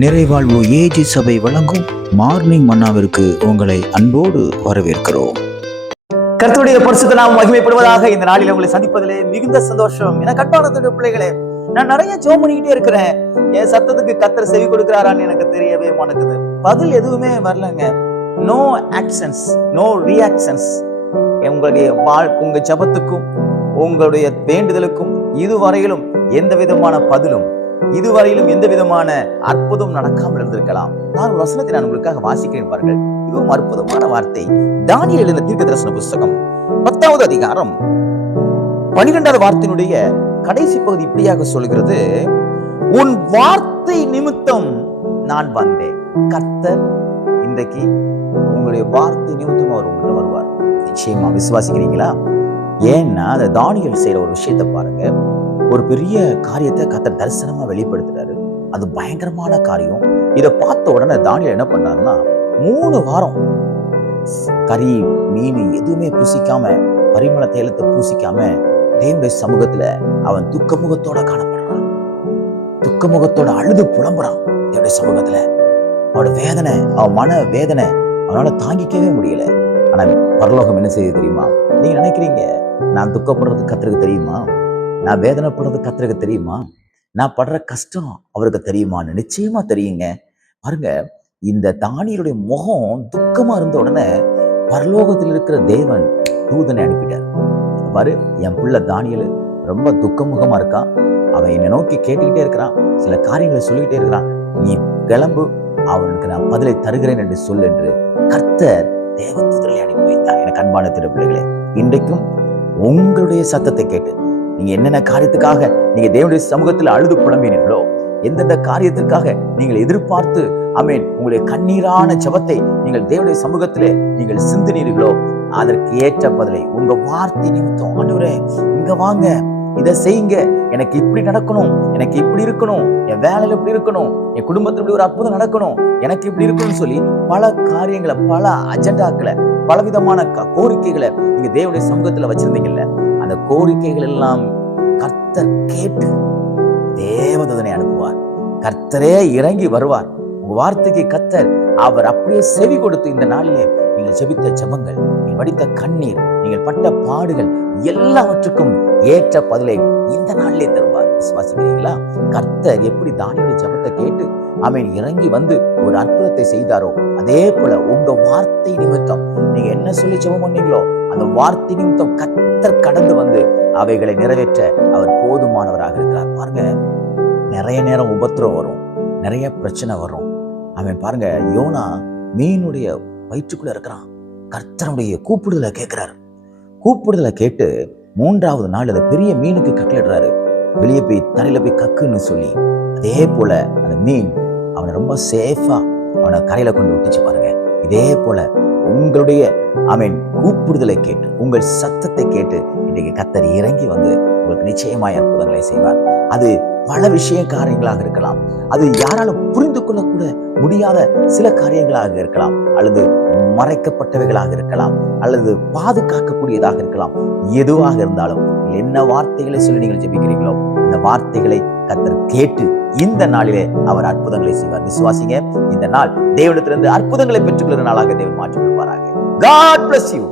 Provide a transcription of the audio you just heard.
நிறைவாழ்வு AG சபை வழங்கும் morning மன்னாவிற்கு உங்களை அன்போடு வரவேற்கிறோம். கர்த்தருடைய பரிசுத்த நாமம் மகிமைப்படுவதாக. இந்த நாளில் உங்களை சந்திப்பதிலே மிகுந்த சந்தோஷம். என கட்டானத்துடைய பிள்ளைகளே, நான் நிறைய ஜெபம் பண்ணிக்கிட்டே இருக்கிறேன். என் சத்தத்துக்கு கர்த்தர் செவி கொடுக்கிறாரான்னு எனக்கு தெரியவே மாட்டேங்குது. பதில் எதுவுமே வரலங்க. No actions, no reactions. உங்க ஜெபத்துக்கும் உங்களுடைய வேண்டுதலுக்கும் இதுவரையிலும் எந்த விதமான பதிலும், இதுவரையிலும் எந்த விதமான அற்புதம் நடக்காமல் இருந்திருக்கலாம். நான் ஒரு வசனத்தை நான் உங்களுக்காக வாசிக்கிறேன் பாருங்கள். மிகவும் அற்புதமான வார்த்தை. தானியேல் எழுதின தீர்க்கதரிசன புத்தகம் 10வது அதிகாரம் 12வது வார்த்தையினுடைய கடைசி பகுதி இப்படியாக சொல்கிறது: உன் வார்த்தை நிமித்தம் நான் வந்தேன். கர்த்தர் இன்றைக்கு உங்களுடைய வார்த்தை நிமித்தம் அவர் உங்கள்கிட்ட வருவார். நிச்சயமா விசுவாசிக்கிறீங்களா? ஏன்னா அந்த தானியேல் செய்யற ஒரு விஷயத்தை பாருங்க. ஒரு பெரிய காரியத்தை கர்த்தர் தரிசனமா வெளிப்படுத்துறாரு. அது பயங்கரமான காரியம். இதை பார்த்த உடனே தானியேல் என்ன பண்றாருன்னா, 3 வாரம் கறி மீன் எதுவுமே பூசிக்காம, பரிமள தைலத்தை பூசிக்காம தேவனுடைய சமூகத்துல அவன் துக்கமுகத்தோட காணப்படுறான். துக்கமுகத்தோட அழுது புலம்புறான் தேவனுடைய சமூகத்துல. அவனோட வேதனை, அவன் மன வேதனை அவனால தாங்கிக்கவே முடியல. ஆனா பரலோகம் என்ன செய்ய தெரியுமா? நீங்க நினைக்கிறீங்க நான் துக்கப்படுறது கர்த்தருக்கு தெரியுமா? நான் வேதனைப்படுறது கர்த்தருக்கு தெரியுமா? நான் படுற கஷ்டம் அவருக்கு தெரியுமான்னு? நிச்சயமா தெரியுங்க. பாருங்க, இந்த தானியேலுடைய முகம் துக்கமா இருந்த உடனே பரலோகத்தில் இருக்கிற தேவன் தூதனை அனுப்பிட்டார். பாரு, என் பிள்ளை தானியேல் ரொம்ப துக்கமுகமா இருக்கான். அவன் என்னை நோக்கி கேட்டுக்கிட்டே இருக்கிறான், சில காரியங்களை சொல்லிக்கிட்டே இருக்கிறான். நீ கிளம்பு, அவனுக்கு நான் பதிலை தருகிறேன் என்று சொல் என்று கர்த்தர் தேவ தூதரை அனுப்பி வைத்தார். எனக்கு அன்பான பிள்ளைகளே, இன்றைக்கும் உங்களுடைய சத்தத்தை கேட்டு நீங்க என்னென்ன காரியத்துக்காக நீங்க தேவனுடைய சமூகத்தில் அழுது புலம்பினீர்களோ, எந்தெந்த காரியத்திற்காக நீங்கள் எதிர்பார்த்து உங்களுடைய கண்ணீரான ஜெபத்தை நீங்கள் தேவனுடைய சமூகத்திலே நீங்கள் சிந்தினீர்களோ, அதற்கு ஏற்ற பதிலை உங்க வார்த்தை நிமித்தம், ஆண்டவரே இங்க வாங்க, இதை செய்யுங்க, எனக்கு இப்படி நடக்கணும், எனக்கு இப்படி இருக்கணும், என் வேலையில இப்படி இருக்கணும், என் குடும்பத்துல இப்படி ஒரு அற்புதம் நடக்கணும், எனக்கு இப்படி இருக்கணும்னு சொல்லி பல காரியங்களை, பல அஜெண்டாக்களை, பலவிதமான கோரிக்கைகளை நீங்க தேவனுடைய சமூகத்துல வச்சிருந்தீங்கல்ல, அந்த கோரிக்கைகள் எல்லாம் கர்த்தர் கேட்டு தேவதூதனை அனுப்புவார். கர்த்தரே இறங்கி வருவார். உங்க வார்த்தைக்கு கர்த்தர் அவர் அப்படியே செவி கொடுத்து இந்த நாளிலே நீங்கள் ஜெபித்த ஜெபங்கள், நீங்கள் வடித்த கண்ணீர், நீங்கள் பட்ட பாடுகள் எல்லாவற்றுக்கும் ஏற்ற பதிலை இந்த நாளிலே தருவார். விசுவாசிக்கிறீங்களா? கர்த்தர் எப்படி தானியேலுடைய ஜெபத்தை கேட்டு இறங்கி வந்து ஒரு அற்புதத்தை செய்தாரோ, அதே போல உங்க வார்த்தை நிமித்தம் நீங்க என்ன சொல்லி ஜெபம் பண்ணீங்களோ, அந்த வார்த்தை நிமித்தம் கர்த்தர் கடந்து வந்து அவைகளை நிறைவேற்ற அவர் போதுமானவராக இருக்கிறார். பாருங்க, நிறைய நேரம் உபத்திரம் வரும், நிறைய பிரச்சனை வரும். பாருங்க, யோனா மீனுடைய வயிற்றுக்குள்ள இருக்கிறான். கர்த்தருடைய கூப்பிடுதலை கேட்கிறாரு. கூப்பிடுதலை கேட்டு 3வது நாள் அந்த பெரிய மீனுக்கு கட்டளிடுறாரு, வெளியே போய் தண்ணியில போய் கக்குன்னு சொல்லி. அதே போல அந்த மீன் அவனை ரொம்ப சேஃபா அவனை கரையில கொண்டு விட்டுச்சு. பாருங்க, இதே போல உங்களுடைய கூப்பிடுதலை கேட்டு, உங்கள் சத்தத்தை கேட்டு இன்றைக்கு கர்த்தர் இறங்கி வந்து உங்களுக்கு நிச்சயமாய் அற்புதங்களை செய்வார். அது பல காரியங்களாக இருக்கலாம், அது யாராலும் புரிந்து கொள்ளக்கூட முடியாத சில காரியங்களாக இருக்கலாம், அல்லது மறைக்கப்பட்டவைகளாக இருக்கலாம், அல்லது பாதுகாக்கக்கூடியதாக இருக்கலாம். எதுவாக இருந்தாலும் என்ன வார்த்தைகளை சொல்லி நீங்கள் ஜெபிக்கிறீங்களோ, அந்த வார்த்தைகளை கர்த்தர் கேட்டு இந்த நாளிலே அவர் அற்புதங்களை செய்வார். விசுவாசிங்க, இந்த நாள் தேவனிடத்திலிருந்து அற்புதங்களை பெற்றுக்கொள்கிற நாளாக தேவன் மாற்றி விடுவாராக. God bless you.